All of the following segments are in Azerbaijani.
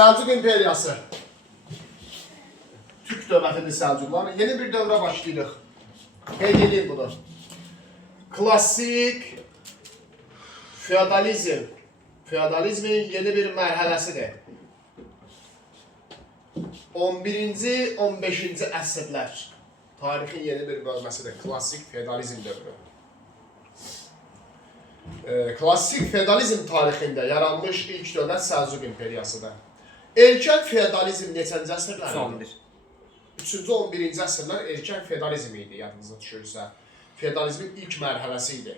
Səlcuq İmperiyası. Türk dövlətinin Səlcuqları. Yeni bir dövrə başlayırıq. Qeyd edin bunu. Klassik feodalizm. Feodalizmin yeni bir mərhələsidir. 11-ci, 15-ci əsrlər. Tarixin yeni bir bölməsidir. Klassik feodalizm dövrü. Klassik feodalizm tarixində yaranmış ilk dövlət Səlcuq İmperiyasıdır. Erkən feodalizm neçənci əsrlərdir? 3-cü, 11-ci əsrlər erkən feodalizm idi, yadınıza düşürsə. Feodalizmin ilk mərhələsi idi.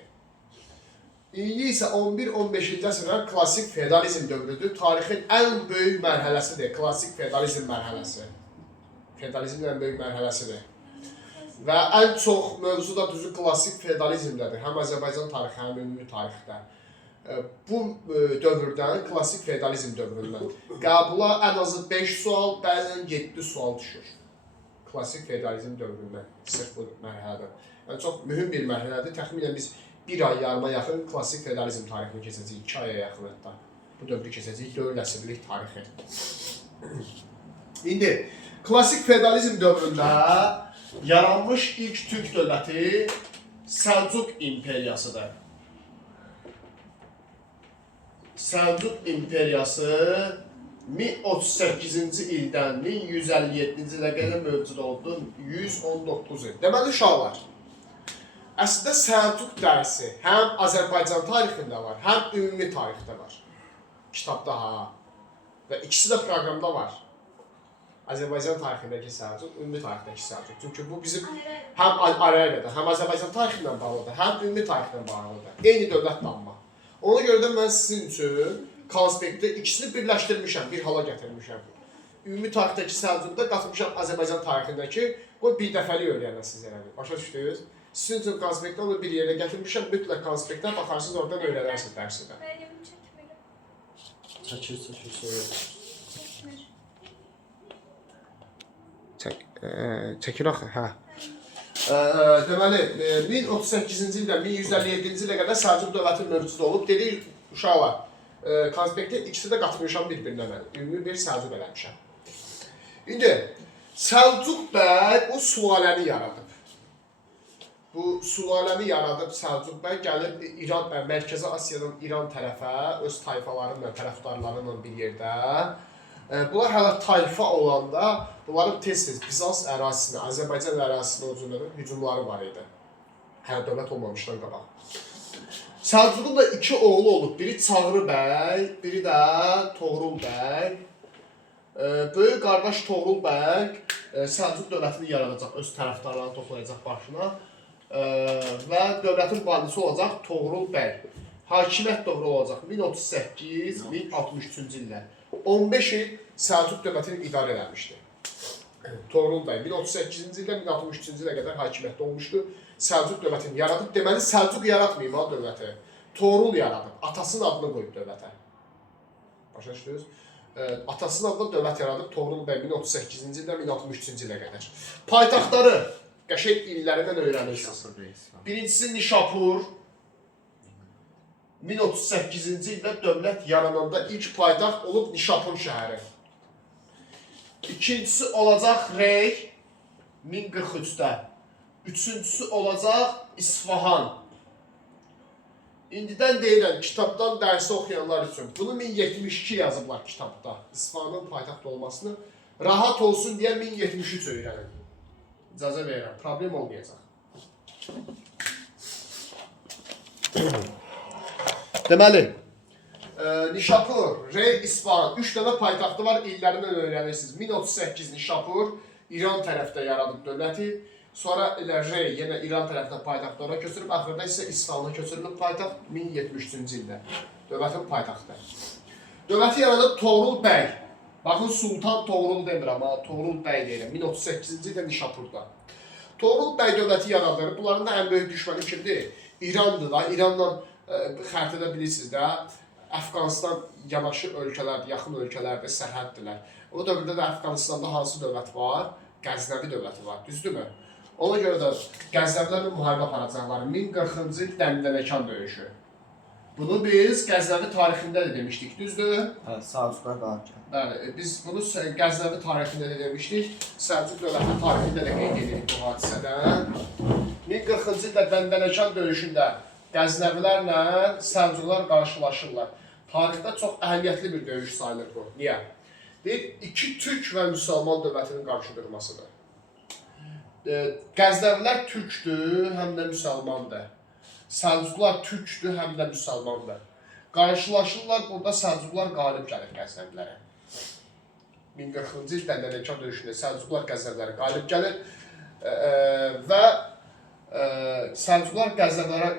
İndi isə 11-15-ci əsrlər klassik feodalizm dövrüdür. Tarixin ən böyük mərhələsidir, klassik feodalizm mərhələsi. Feodalizmin ən böyük mərhələsidir. Və ən çox mövzu da düzü klassik feodalizmdədir. Həm Azərbaycan tarixi, həm ümumi tarixdə. Bu dövrdən, klassik feodalizm dövründən qəbula ən azı 5 sual, bəzən 7 sual düşür. Klassik feodalizm dövründən, sırf bu mərhələdən. Yəni, çox mühüm bir mərhələdir. Təxminən biz 1 ay yarıma yaxın klassik feodalizm tarixini keçəcəyik, 2 aya yaxın hətta. Bu dövrü keçəcəyik, 4 əsrlik tarixi. İndi, klassik feodalizm dövründə yaranmış ilk Türk dövləti Səlcuq İmperiyasıdır. Səlcuq İmperiyası 1038-ci ildən 1157-ci ilə qədər mövcud oldu, 119 il. Deməli, uşaqlar, əslində Səlcuq dərsi həm Azərbaycan tarixində var, həm ümumi tarixdə var. Kitabda ha. Və ikisi də proqramda var. Azərbaycan tarixindəki Səlcuq, ümumi tarixdəki Səlcuq. Çünki bu bizim həm arayla, həm Azərbaycan tarixindən bağlıdır, həm ümumi tarixdən bağlıdır. Eyni dövlət damma. Ona görə də mən sizin üçün konspektdə ikisini birləşdirmişəm, bir hala gətirmişəm. Ümumi tarixdəki Səlcuqda qatmışam Azərbaycan tarixindəki, qoy bir dəfəlik öyrənəsiniz yəni. Başa düşdünüz? Sizin üçün konspektdə onu bir yerə gətirmişəm, mütləq konspektdən baxarsınız, oradan öyrənərsiniz dərsidə. Çəkir axı, hə. Deməli, 1038-ci ildən 1157-ci ilə qədər Səlcuq dövləti mövcud olub. Dedik, uşaqlar, konspektdə ikisi də qatmışam bir-birinə mən. Ümumi bir Səlcuq eləmişəm. İndi, Səlcuq bəy o sülaləni yaradıb. Bu sülaləni yaradıb Səlcuq bəy gəlib İran, Mərkəzi Asiyadan İran tərəfə, öz tayfalarıyla, tərəfdarlarıyla bir yerdə. Bunlar hələ tayfa olanda, bunların tez-tez Bizans ərazisinə, Azərbaycan ərazisinə hücumları var idi. Hələ dövlət olmamışdan qabaq. Səlcuqun da 2 oğlu olub. Biri Çağrı bəy, biri də Toğrul bəy. Böyük qardaş Toğrul bəy Səlcuq dövlətini yaradacaq, öz tərəfdarlarını toplayacaq başına. Və dövlətin banisi olacaq Toğrul bəy. Hakimiyyət dövrü olacaq 1038-1063-cü illər. 15 il Səlcuq dövlətini idarə eləmişdi. Toğrul bəy 1038-ci ildən 1063-cü ilə qədər hakimiyyətdə olmuşdu. Səlcuq dövlətini yaradıb. Deməli, Səlcuq yaratmayıb ha dövləti. Toğrul yaradıb. Atasının adını qoyub dövlətə. Başa düşdünüz? Atasının adına dövlət yaradıb. Toğrul bəy 1038-ci ildən 1063-cü ilə qədər. Paytaxtları qəşəng illərindən öyrənirsiniz. Birincisi Nişapur. 1038-ci ildə dövlət yarananda ilk paytaxt olub Nişapur şəhəri. İkincisi olacaq Rey 1043-də. Üçüncüsü olacaq İsfahan. İndidən deyirəm, kitabdan dərsi oxuyanlar üçün. Bunu 1072 yazıblar kitabda. İsfahanın paytaxt olmasını. Rahat olsun deyə 1073 öyrənin. İcazə verirəm, problem olmayacaq. Deməli, Nişapur, Rey, İsfahan, 3 dənə paytaxtı var, illərindən öyrənirsiniz. 1038 Nişapur, İran tərəfdə yaradıb dövləti. Sonra elə Rey, yenə İran tərəfdə paytaxtlara köçürüb, axırda isə İsfahana köçürülüb paytaxt 1073-cü ildə. Dövlətin paytaxtı. Dövləti yaradıb Toğrul bəy. Baxın, Sultan Toğrul demirəm, Toğrul bəy deyirəm, 1038-ci ildə Nişapurda. Toğrul bəy dövləti yaradır. Bunların da ən böyük düşməni kimdir? İrandır da, İranla xəritədə bilirsiniz də, Əfqanistan yanaşı ölkələrdir, yaxın ölkələrdir, sərhəddirlər. O dövrdə də Əfqanistanda hansı dövlət var? Qəznəvi dövləti var, düzdürmü? Ona görə də Qəznəvilərlə müharibə aparacaqları 1040-cı il Dəmdənəkan döyüşü. Bunu biz Qəznəvi tarixində də demişdik, düzdür? Hə, Səlcuqlar qalibdir. Bəli, biz bunu Qəznəvi tarixində də demişdik. Səlcuq dövləti tarixində də qeyd edirik bu hadisədən. 1040-cı ildə Dəndənəkan döyüşündə Qəznəvilərlə Səlcuqlar qarşılaşırlar. Tarixdə çox əhəmiyyətli bir döyüş sayılır bu. Niyə? Deyir, iki türk və müsəlman dövlətinin qarşıdurmasıdır. Qəznəvilər türkdür, həm də müsəlmandır. Səlcuqlar türkdür, həm də müsəlmandır. Qarşılaşırlar, burada Səlcuqlar qalib gəlir Qəznəvilərə. 1040-cı il Dəndənəkan döyüşündə Səlcuqlar Qəznəvilərə qalib gəlir və Səlcuqlar Qəznəvilərə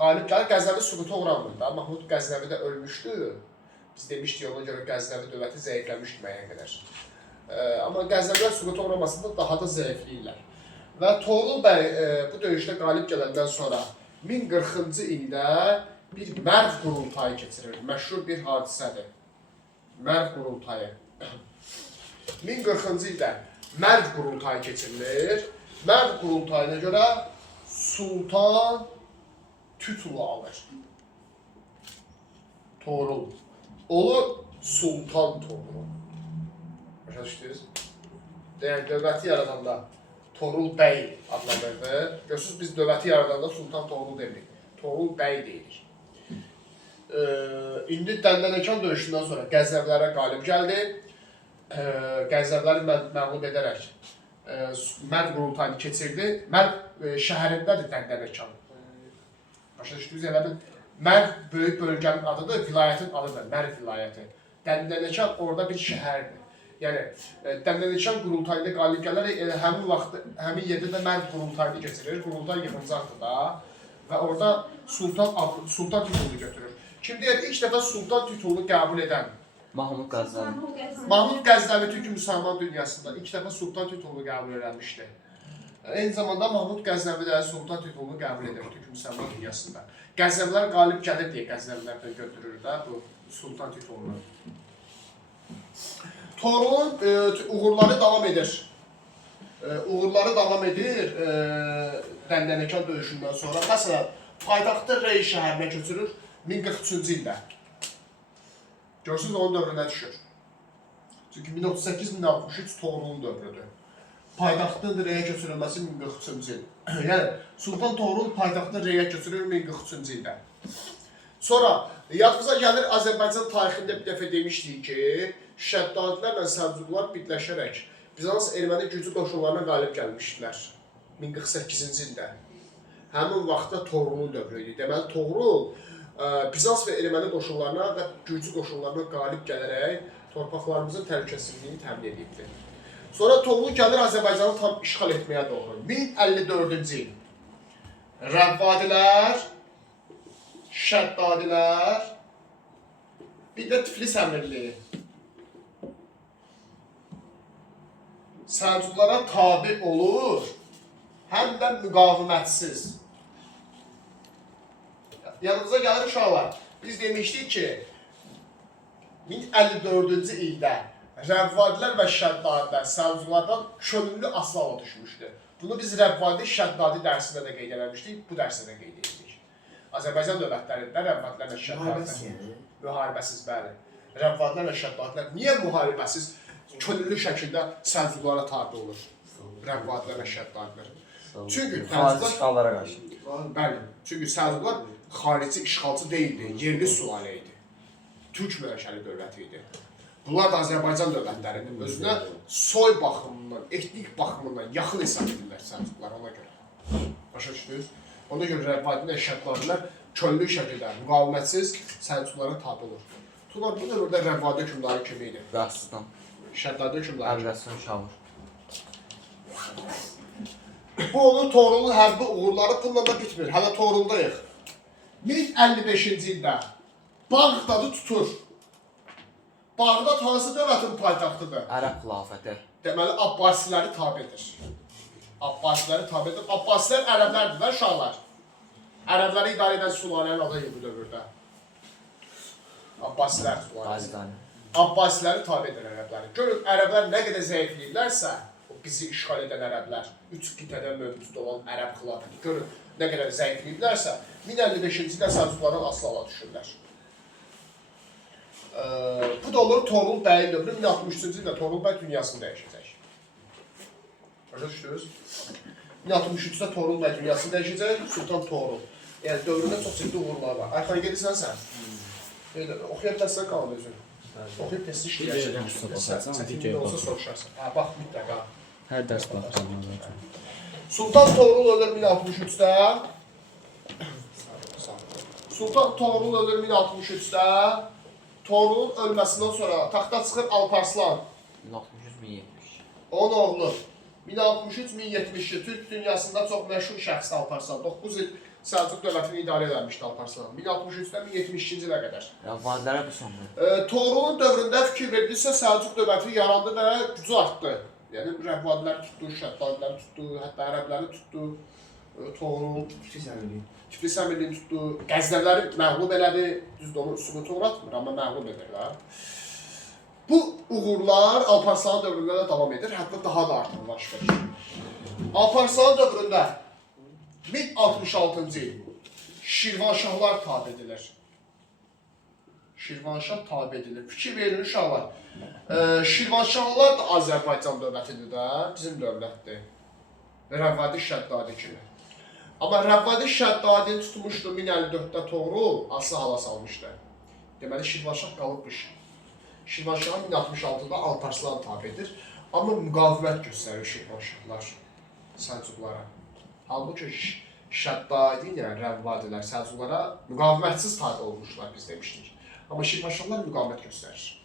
qalib gəlir. Qəznəvi süquta uğramır da, Mahmud Qəznəvi də ölmüşdü. Biz demişdik, ona görə Qəznəvi dövləti zəifləmişdi müəyyən qədər. Amma Qəznəvilər süquta uğramasında daha da zəifləyirlər. Və Toğrul bəy bu döyüşdə qalib gələndən sonra 1040-cı ildə bir Mərv qurultayı keçirir. Məşhur bir hadisədir. Mərv qurultayı. 1040-cı ildə Mərv qurultayı keçirilir. Mərv qurultayına görə Sultan titulu alır. Toğrul. Olur Sultan Toğrul. Başa düşdünüz? Yəni, dövləti yaradanda Toğrul bəy adlanırdı. Görürsünüz, biz dövləti yaradanda Sultan Toğrul demirik. Toğrul bəy deyirik. İndi Dəndənəkan döyüşündən sonra Qəznəvilərə qalib gəldi. Qəznəviləri məğlub edərək Mərv qurultayını keçirdi. Mərv şəhərindədir Dəndənəkan. Başa düşdünüz, yəni Mərv böyük bölgənin adıdır, vilayətin adıdır, Mərv vilayəti. Dəndənəkan orada bir şəhərdir. Yəni, Dəndənəkan qurultayında qalib gələrək həmin vaxt, həmin yerdə də Mərv qurultayını keçirir. Qurultay yığıncaqdır da və orada Sultan titulunu götürür. Kim deyir, ilk dəfə Sultan titulunu qəbul edən? Mahmud Qəznəvi. Mahmud Qəznəvi Türk müsəlman dünyasında ilk dəfə Sultan titulunu qəbul edilmişdi. Eyni zamanda Mahmud Qəznəvi də Sultan titulunu qəbul edir Türk müsəlman dünyasında. Qəznəvilər qalib gəlir deyə Qəznəvilərdən götürür də bu Sultan titulunu. Toğrulun uğurları davam edir. Uğurları davam edir Dəndənəkan döyüşündən sonra. Məsələn, paytaxtı Rey şəhərinə köçürür 1043-cü ildə. Görürsünüz, onun dövrünə düşür. Çünki 1038-1063 Toğrulun dövrüdür. Paytaxtın Rey'ə köçürülməsi 1043-cü il. Yəni, Sultan Toğrul paytaxtın Rey'ə köçürür 1043-cü ildə. Sonra, yadımıza gəlir, Azərbaycan tarixində bir dəfə demişdik ki, Şəddadilərlə Səlcuqlar birləşərək Bizans erməni gücü qoşunlarına qalib gəlmişdilər 1048-ci ildə. Həmin vaxtda Toğrulun dövrü idi. Deməli, Toğrul Bizans və erməni qoşunlarına və gücü qoşunlarına qalib gələrək torpaqlarımızın təhlükəsizliyini təmin edibdir. Sonra Toğrul gəlir Azərbaycanı tam işğal etməyə doğru. 1054-cü il. Rəvvadilər, Şəddadilər, bir də Tiflis əmirliyi Səlcuqlara tabi olur, həm də müqavimətsiz. Yanımıza gəlir uşaqlar, biz demişdik ki, 1054-cü ildə Rəvvadilər və Şəddadilər Səlcuqlardan könüllü aslava düşmüşdü. Bunu biz Rəvvadi Şəddadi dərsində də qeyd eləmişdik, bu dərsdə də qeyd etdik. Azərbaycan dövlətlərində Rəvvadilərlə Şəddadilər müharibəsiz, bəli. Rəvvadilərlə Şəddadilər niyə müharibəsiz könüllü şəkildə Səlcuqlara tabi olur? Rəvvadilərlə Şəddadilər. Çünki xarici işğallara qarşı. Bəli, çünki Səlcuqlar xarici işğalçı deyildi, yerli sülalə idi. Türk mürəkkəli dövləti idi. Bunlar da Azərbaycan dövlətlərinin özünə soy baxımından, etnik baxımından yaxın hesab edirlər Səlcuqlar ona görə. Başa düşdünüz? Ona görə Rəvvadilər, Şəddadilər könüllü şəkildə müqavimətsiz Səlcuqlara tabi olur. Bunlar bu dövrdə Rəvvadi hökmdarı kimi idi? Rəssistan. Şəddadi hökmdarı. Əl-Rəssan Şavur. Bu onun Toğrulun hərbi uğurları bununla da bitmir. Hələ Toğruldayıq. 1055-ci ildə Bağdadı tutur. Bağdad hansı dövlətin paytaxtıdır? Ərəb xilafəti. Deməli, Abbasiləri tabidir. Abbasiləri tabidir. Abbasilər ərəblərdir də uşaqlar. Ərəbləri idarə edən sülalənin adı bu dövrdə. Abbasilər sülaləsi. Abbasiləri tabidir ərəbləri. Görün, ərəblər nə qədər zəifləyirlərsə, bizi işğal edən ərəblər, 3 qitədə mövcud olan ərəb xilafəti. Görün, nə qədər zəifləyiblərsə, 1055-ci ildə Səlcuqlardan asılı hala düşürlər. Bu da olur Toğrul bəyin dövrü. 1063-cü ildə Toğrul bəy dünyasını dəyişəcək. Başa düşdünüz? 1063-də Toğrul bəy dünyasını dəyişəcək, Sultan Toğrul. Yəni dövründə çox ciddi uğurlar var. Ayxan gedirsən sən? Oxuyaq dəstən qalın özün. Oxuyub testi işləyəcək. Çətinlikdə olsa soruşarsan. Bax, mütləqa. Hər dərs baxacağım. Sultan Toğrul ölür 1063-də. Sultan Toğrul ölür 1063-də. Toğrulun ölməsindən sonra taxta çıxır Alparslan. 1063-1070. Onun oğlu. 1063-1072 Türk dünyasında çox məşhur şəxsdir Alparslan. 9 il Səlcuq dövlətini idarə edilmişdi Alparslan. 1063-dən 1072-ci ilə qədər. Rəvvadilərə bu sondur. Toğrulun dövründə fikir verilirsə Səlcuq dövləti yarandı və gücü artdı. Yəni Rəvvadiləri tutdu, Şəddadiləri tutdu, hətta ərəbləri tutdu. Toğrul Tiflis əmirliyini tutdu, Qəznəvləri məğlub elədi. Düzdür, onu sübuta uğratmır, amma məğlub edirlər. Bu uğurlar Alparslan dövründə də davam edir, hətta daha da artır baş verir. Alparslan dövründə 1066-cı il Şirvanşahlar tabe edilir. Şirvanşah tabe edilir. Fikir verin uşaqlar. Şirvanşahlar da Azərbaycan dövlətidir də, bizim dövlətdir. Rəvvadi Şəddadi kimi. Amma Rəvvadi Şəddadini tutmuşdu 1054-də Toğrul, aslı hala salmışdı. Deməli Şirvanşah qalıbmış. Şirvanşahı 1066-da Alparslan tabe edir. Amma müqavimət göstərir Şirvanşahlar Səlcuqlara. Halbuki Şəddadi ilə Rəvvadilər Səlcuqlara müqavimətsiz tabe olmuşlar, biz demişdik. Amma Şirvanşahlar müqavimət göstərir.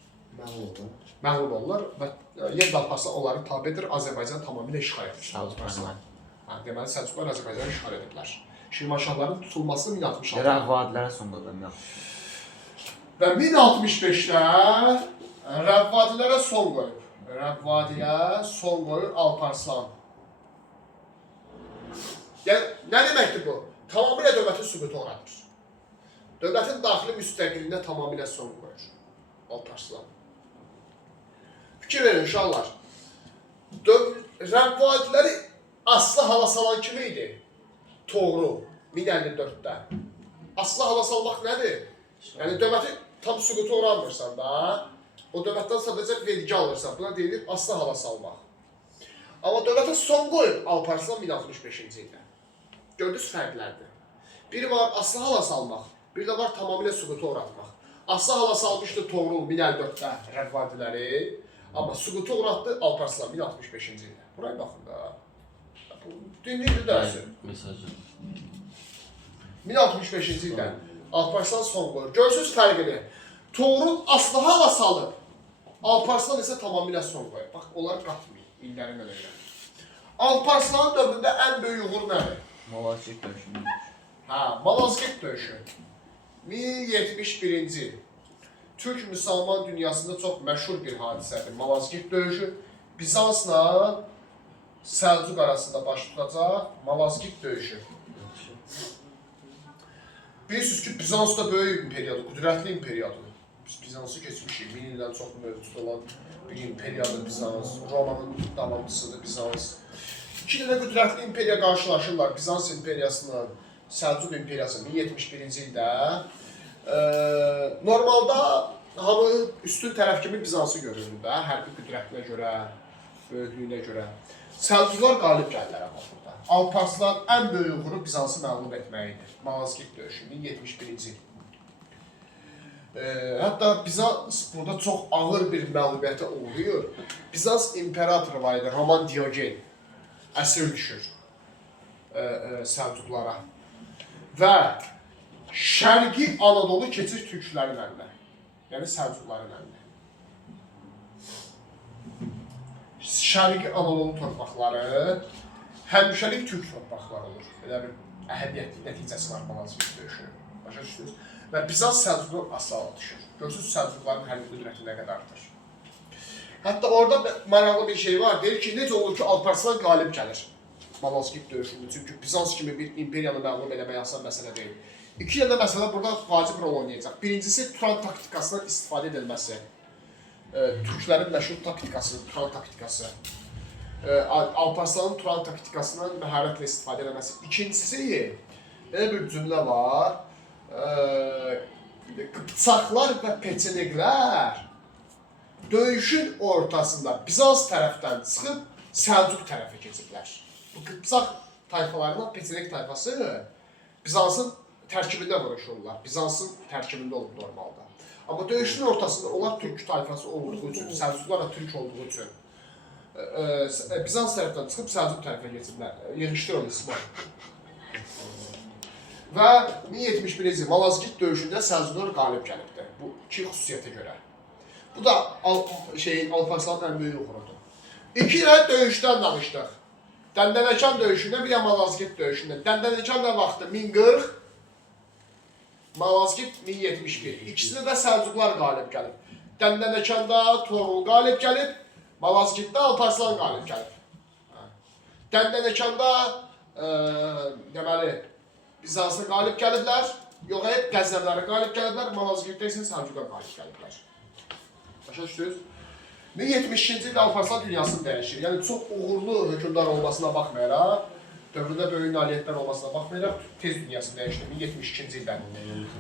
Məğlub olurlar və Yevd Alparslan onları tabe edir, Azərbaycan tamamilə işğal edir. Səlcuqlarla. Deməli Səlcuqlar Azərbaycanı işğal ediblər. Şirvanşahların tutulması 1066-da. Rəvvadilərə sondur. Və 1065-də Rəvvadilərə son qoyub. Rəvvadiyə son qoyur Alparslan. Yəni, nə deməkdir bu? Tamamilə dövlətin sübutu uğradır. Dövlətin daxili müstəqilliyinə tamamilə son qoyur Alparslan. Fikir verin uşaqlar. Rəvvadiləri aslı hala salan kimi idi? Toğrul 1054-də. Aslı hala salmaq nədir? Yəni dövləti tam sübuta uğramırsan da, o dövlətdən sadəcə vergi alırsan, buna deyilir aslı hala salmaq. Amma dövlətə son qoyub Alparslan 1065-ci ildə. Gördünüz fərqlərdir. Biri var aslı hala salmaq, bir də var tamamilə sübuta uğratmaq. Aslı hala salmışdı Toğrul 1054-də Rəvvadiləri, amma sübuta uğratdı Alparslan 1065-ci ildə. Buraya baxın da. Dinliydi dərsi. 1065-ci ildə Alparslan son qoyur. Görürsünüz fərqini. Toğrul aslı hala salıb, Alparslan isə tamamilə son qoyur. Bax, onları qatmayın, illərin önəyə. Alparslanın dövründə ən böyük uğur nədir? Malazgirt döyüşü. Malazgirt döyüşü. 1071-ci il. Türk müsəlman dünyasında çox məşhur bir hadisədir. Malazgirt döyüşü Bizansla Səlcuq arasında baş tutacaq Malazgirt döyüşü. Bilirsiniz ki, Bizans da böyük imperiyadır, qüdrətli imperiyadır. Biz Bizansı keçmişik, 1000 ildən çox mövcud olan bir imperiyadır Bizans. Romanın davamçısıdır Bizans. İki dənə qüdrətli imperiya qarşılaşırlar, Bizans imperiyasına, Səlcuq imperiyası 1071-ci ildə. Normalda hamı üstün tərəf kimi Bizans'ı görürdü də, hərbi qüdrətinə görə, böyüklüyünə görə. Səlcuqlar qalib gəlirlər amma burada. Alparslan ən böyük uğuru Bizans'ı məğlub etməyidir. Malazgirt döyüşü 1071-ci il. Hətta Bizans burada çox ağır bir məğlubiyyətə uğrayır. Bizans imperatoru var idi, Roman Diogen əsir düşür Səlcuqlara. Və Şərqi Anadolu keçir türklərin əlinə, yəni Səlcuqların əlinə. Şərqi Anadolu torpaqları həmişəlik türk torpaqları olur. Elə bir əhəmiyyətli nəticəsi var Malazgirt döyüşü. Başa düşdünüz? Və Bizans Səlcuqlu asala düşür. Görürsünüz Səlcuqların hərbi qüdrəti nə qədər artır. Hətta orada maraqlı bir şey var. Deyir ki, necə olur ki, Alparslan qalib gəlir Malazgirt döyüşündə. Çünki Bizans kimi bir imperiyanı məğlub eləmək asan məsələ deyil. İki yanda məsələ burada vacib rol oynayacaq. Birincisi, Turan taktikasından istifadə edilməsi. Türklərin məşhur taktikası, Turan taktikası. Alparslanın Turan taktikasından məharətlə istifadə etməsi. İkincisi, belə bir cümlə var. Qıpçaqlar və peçeniklər döyüşün ortasında Bizans tərəfdən çıxıb Səlcuq tərəfə keçiblər. Bu Qıpçaq tayfalarından peçenik tayfası Bizansın tərkibində vuruşurlar. Bizansın tərkibində olub normalda. Amma döyüşün ortasında onlar Türk tayfası olduğu üçün, Səlcuqlar da Türk olduğu üçün Bizans tərəfdən çıxıb Səlcuq tərəfə keçiblər. Yığışdır onu İsmail. Və 1071-ci Malazgirt döyüşündə Səlcuqlar qalib gəlibdir. Bu iki xüsusiyyətə görə. Bu da Alparslanın ən böyük uğurudur. İki rədd döyüşdən danışdıq. Dəndənəkan döyüşündə, bir də Malazgirt döyüşündə. Dəndənəkan nə vaxtı? 1040, Malazgirt 1071. İkisində də Səlcuqlar qalib gəlib. Dəndənəkanda Toğrul qalib gəlib, Malazgirtdə Alparslan qalib gəlib. Dəndənəkanda deməli Bizans'a qalib gəliblər, yox hep Qəznəvlərə qalib gəliblər, Malazgirtdə isə Səlcuqlar qalib gəliblər. Başa düşdünüz? 1072-ci ildə Alparslan dünyasını dəyişir. Yəni çox uğurlu hökmdar olmasına baxmayaraq, dövründə böyük nailiyyətlər olmasına baxmayaraq tez dünyasını dəyişir 1072-ci ildən.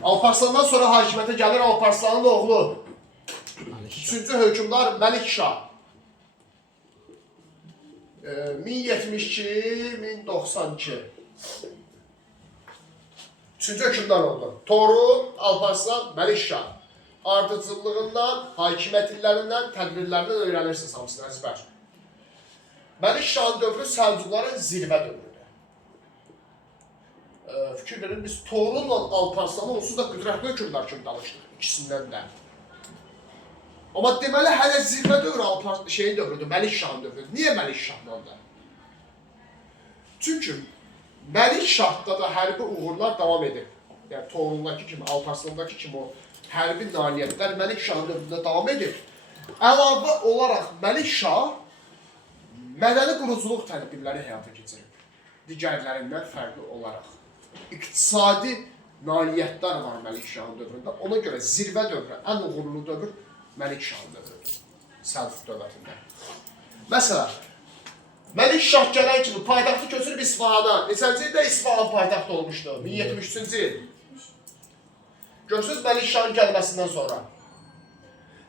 Alparslandan sonra hakimiyyətə gəlir Alparslanın oğlu. Üçüncü hökmdar Məlikşah. 1072-1092. Üçüncü hökmdar oldu. Torun, Alparslan, Məlikşah. Ardıcıllığından, hakimiyyət illərindən, tədbirlərindən öyrənirsiniz hamısını əzbər. Məlikşahın dövrü Səlcuqların zirvə dövrüdür. Fikir verin, biz Torunla Alparslanı onsuz da qüdrətli hökmdar kimi danışdıq, ikisindən də. Amma deməli, hələ zirvə dövrü şeyin dövrüdür, Məlikşahın dövrüdür. Niyə Məlikşahla da? Çünki Məlikşahda da hərbi uğurlar davam edib. Yəni Torundakı kimi, Alparslandakı kimi o hərbi nailiyyətlər Məlikşahın dövründə davam edib. Əlavə olaraq Məlikşah mədəni quruculuq tədbirləri həyata keçirib. Digərlərindən fərqli olaraq. İqtisadi nailiyyətlər var Məlikşahın dövründə. Ona görə zirvə dövrü, ən uğurlu dövr Məlikşahın dövrüdür. Səlcuq dövlətində. Məsələn, Məlikşah gələn kimi paytaxtı köçürüb İsfahana. Neçənci ildə İsfahan paytaxt olmuşdu? 1073-cü il. Görürsünüz Məlikşahın gəlməsindən sonra.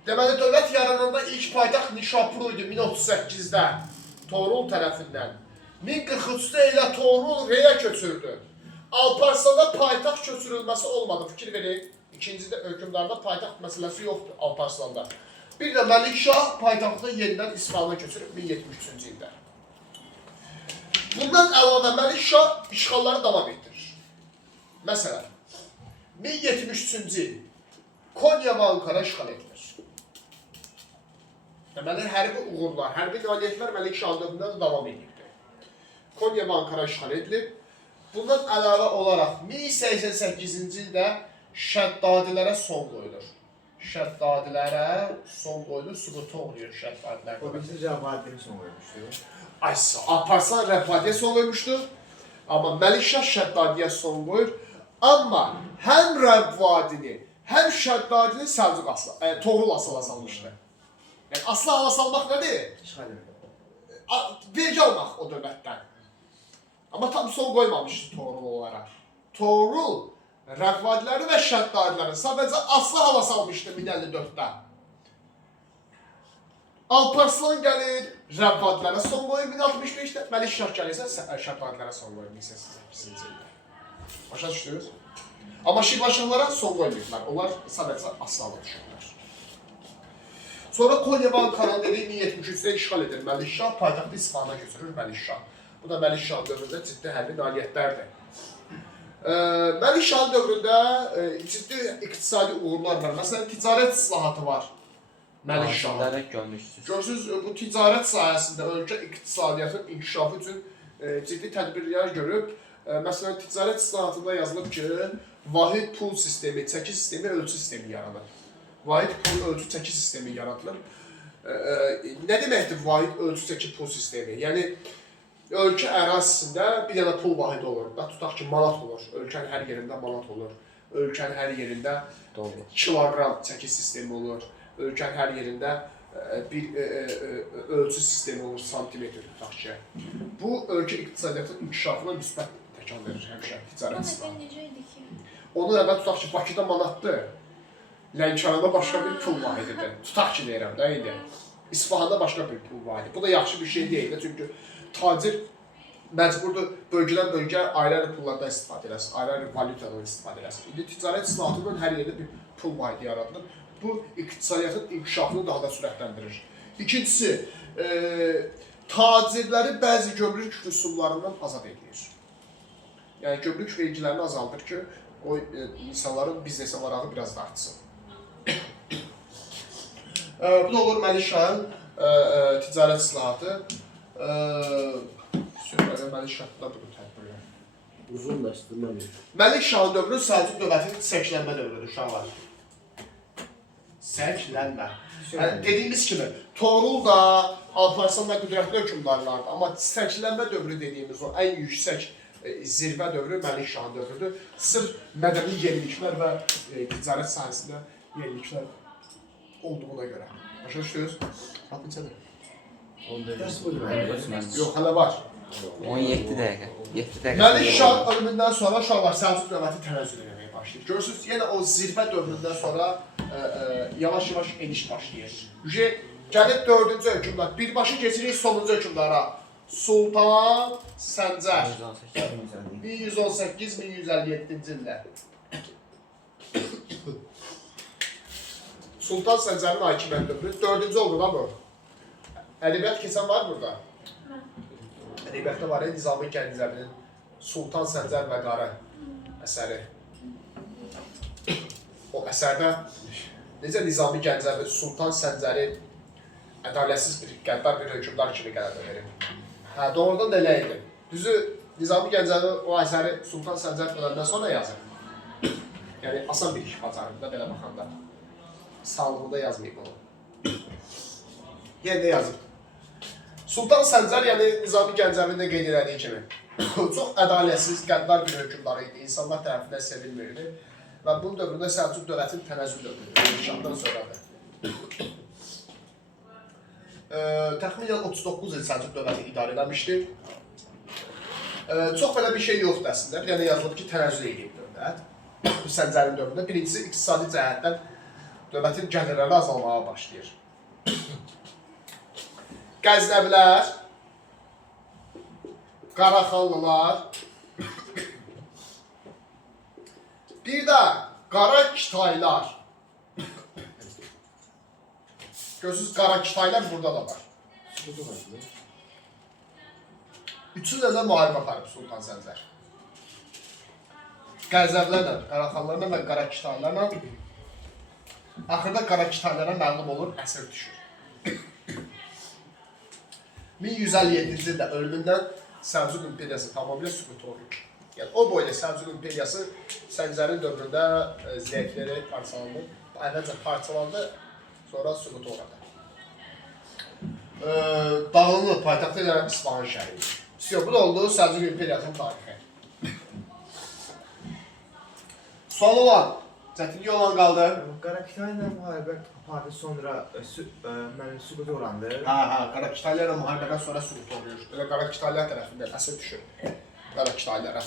Deməli, dövlət yarananda ilk paytaxt Nişapur idi 1038-də Toğrul tərəfindən. 1043-də ilə Toğrul Reyə köçürdü. Alparslanda paytaxt köçürülməsi olmadı, fikir verin. İkincidə hökmdarda paytaxt məsələsi yoxdur Alparslanda. Bir də Məlikşah paytaxtı yenidən İsfahana köçürüb 1073-cü ildə. Bundan əlavə Məlikşah işğalları davam etdirir. Məsələn, 1073-cü il Konya və Ankara işğal edilir. Deməli, hərbi uğurlar, hərbi nailiyyətlər Məlikşahın dövründə də davam edildi. Konya və Ankara işğal edilib. Bundan əlavə olaraq 1088-ci ildə Şəddadilərə son qoyulur. Şəddadilərə son qoyulur, sübuta oluyor Şəddadilər. O birinci Rəvvadini son qoymuşdu. Aysa, Alparslan Rəvvadiyə son qoymuşdu. Amma Məlikşah Şəddadiyə son qoyur. Amma həm Rəvvadini, həm Şəddadini Səlcuq Toğrul asıla salmışdı. Yəni, asıla hala salmaq nədir? İşğal edir. Vergi almaq o dövlətdən. Amma tam son qoymamışdı Toğrul olaraq. Toğrul Rəvvadiləri və Şəddadiləri sadəcə asıla hala salmışdı 1054-də. Alparslan gəlir, Rəvvadilərə son qoyur 1065-də, Məlikşah gəlirsə Şəddadilərə son qoyur 1088-ci ildə. Başa düşdünüz? Amma Şirvanşahlara son qoymayıblar, onlar sadəcə asıla düşürlər. Sonra Konya və Ankaranı dedik 1073-də işğal edir Məlikşah, paytaxtı İsfahana götürür Məlikşah. Bu da Məlikşahın dövründə ciddi hərbi nailiyyətlərdir. Məlikşahın dövründə ciddi iqtisadi uğurlar var. Məsələn, ticarət islahatı var Məlikşahın. Görürsünüz, bu ticarət sayəsində ölkə iqtisadiyyatın inkişafı üçün ciddi tədbirlər görüb. Məsələn, ticarət islahatında yazılıb ki, vahid pul sistemi, çəki sistemi, ölçü sistemi yaranır. Vahid pul, ölçü, çəki sistemi yaradılır. Nə deməkdir vahid, ölçü, çəki pul sistemi? Yəni, ölkə ərazisində bir dənə pul vahidi olur. Tutaq ki, manat olur. Ölkənin hər yerində manat olur. Ölkənin hər yerində kiloqram çəki sistemi olur. Ölkənin hər yerində bir ölçü sistemi olur, santimetr tutaq ki. Bu ölkə iqtisadiyyatının inkişafına müsbət təkan verir həmişə ticarət islahatı. Necə idi ki? Onun əvvəl tutaq ki, Bakıda manatdır, Lənkəranda başqa bir pul vahididir. Tutaq ki, deyirəm də indi. İsfahanda başqa bir pul vahidi. Bu da yaxşı bir şey deyil də, çünki tacir məcburdur bölgədən bölgə ayrı-ayrı pullardan istifadə eləsin, ayrı-ayrı valyutadan istifadə eləsin. İndi ticarət islahatından hər yerdə bir pul vahidi yaradılır. Bu iqtisadiyyatın inkişafını daha da sürətləndirir. İkincisi, tacirləri bəzi gömrük rüsumlarından azad edir. Yəni gömrük vergilərini azaldır ki, o insanların biznesə marağı biraz da artsın. Bu da olur Məlik Şahın ticarət islahatı. Sözlərdə Məlik Şahda budur tədbirlər. Uzunlaşdırma bir. Məlik Şahın dövrü Səlcuq dövlətinin səklənmə dövrüdür uşaqlar. Səklənmə. Yəni, dediyimiz kimi, Toğrul da, Alparslan da qüdrətli hökmdarlardır. Amma səklənmə dövrü dediyimiz o ən yüksək zirvə dövrü Məlik Şahın dövrüdür. Sırf mədəni yeniliklər və ticarət sahəsində yeniliklər olduğuna görə. Başa düşdünüz? Haqqın çədir. Dərs buyurun. Yox, hələ var. 17 dəqiqə. 7 dəqiqə. Məlik Şah ölümündən sonra uşaqlar Səlcuq dövləti tənəzzül etməyə başlayır. Görürsünüz, yenə o zirvə dövründən sonra yavaş-yavaş eniş başlayır. Gəlib 4-cü hökmdar, birbaşa keçirik sonuncu hökmdara. Sultan Səncər. 1118-1157-ci illər. Sultan Səncərin hakimiyyət dövrü 4-cü oldu da bu. Ədəbiyyat keçən var burada. Ədəbiyyatda var ya Nizami Gəncəvinin Sultan Səncər və Qarı əsəri. O əsərdə necə Nizami Gəncəvi Sultan Səncəri ədalətsiz bir qəddar bir hökmdar kimi qələbə verir. Hə, doğrudan da elə idi. Düzü Nizami Gəncəvi o əsəri Sultan Səncər öləndən sonra yazır. Yəni asan bir iş bacarında belə baxanda. Sağlığında yazmayıb onu. Yerdə yazıb. Sultan Səncər, yəni Nizami Gəncəvinin də qeyd elədiyi kimi, çox ədalətsiz, qəddar bir hökmdar idi, insanlar tərəfindən sevilmirdi və bunun dövründə Səlcuq dövlətinin tənəzzül dövrüdür, inşaatdan sonradır. Təxminən 39 il Səlcuq dövləti idarə eləmişdir. Çox belə bir şey yoxdur əslində, bir dənə yazılıb ki, tənəzzül edib dövlət. Bu Səncərin dövründə birincisi iqtisadi cəhətdən dövlətin gəlirləri azalmağa başlayır. Qəznəvilər, Qaraxanlılar, bir də Qara Kitaylar. Görürsünüz, Qara Kitaylar burada da var. Üçüncü də müharibə aparıb Sultan Səncər. Qəznəvlərlə, Qaraxanlılarla və Qara Kitaylarla. Axırda Qara Kitaylara məğlub olur, əsir düşür. 1157-ci ildə ölümündən Səlcuq imperiyası tamamilə süqut olur. Yəni o boyda Səlcuq imperiyası Səncərin dövründə zəifləri parçalandı. Əvvəlcə parçalandı, sonra süqut uğradı. Dağılınır, paytaxtı ilə İsfahan şəhəri. Bu da oldu Səlcuq imperiyasının tarixi. Sual olan, çətinlik olan qaldı. Qarakitay ilə müharibə apardı, sonra mənim süqut uğrandı. Hə, Qara Kitaylarla müharibədən sonra süqut oluyor. Belə Qara Kitaylar tərəfindən əsir düşür. Qara Kitaylara.